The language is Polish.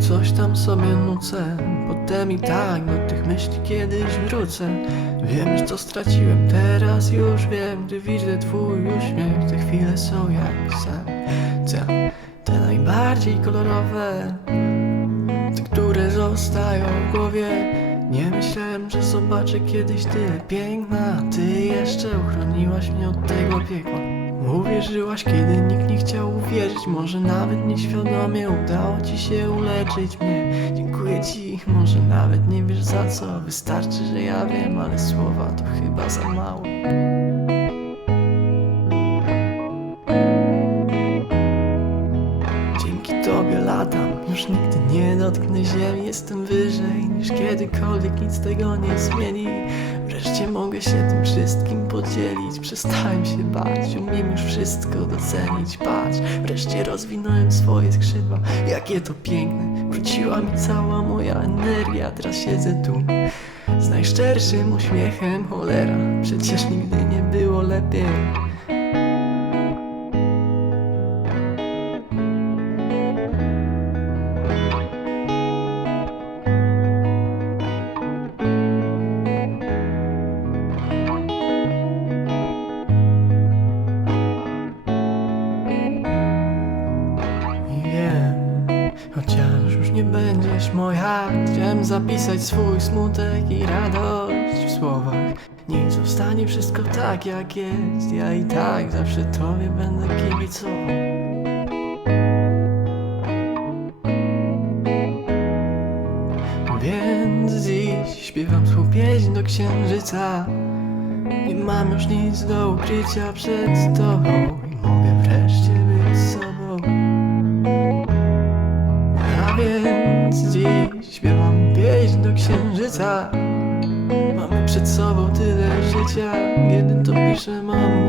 coś tam sobie nucę. Potem i tak do tych myśli kiedyś wrócę. Wiem, że to straciłem, teraz już wiem. Gdy widzę twój uśmiech, te chwile są jak sen. Te, te najbardziej kolorowe Te, które zostają w głowie. Nie myślałem, że zobaczę kiedyś tyle piękna. Ty jeszcze uchroniłaś mnie od tego piekła Uwierzyłaś, kiedy nikt nie chciał uwierzyć. Może nawet nieświadomie udało ci się uleczyć mnie. Dziękuję ci, może nawet nie wiesz za co. Wystarczy, że ja wiem, ale słowa to chyba za mało. Dzięki tobie latam, już nigdy nie dotknę ziemi. Jestem wyżej niż kiedykolwiek, nic tego nie zmieni Wreszcie mogę się tym wszystkim podzielić. Przestałem się bać, umiem już wszystko docenić. Patrz, wreszcie rozwinąłem swoje skrzydła. Jakie to piękne, wróciła mi cała moja energia. Teraz siedzę tu z najszczerszym uśmiechem. Cholera, przecież nigdy nie było lepiej będziesz moja Chciałem zapisać swój smutek i radość w słowach. Niech zostanie wszystko tak jak jest. Ja i tak zawsze tobie będę kibicował. Więc dziś śpiewam swą pieśń do księżyca. Nie mam już nic do ukrycia przed tobą więc dziś śpiewam pieśń do księżyca. Mamy przed sobą tyle życia. Kiedy to piszę mam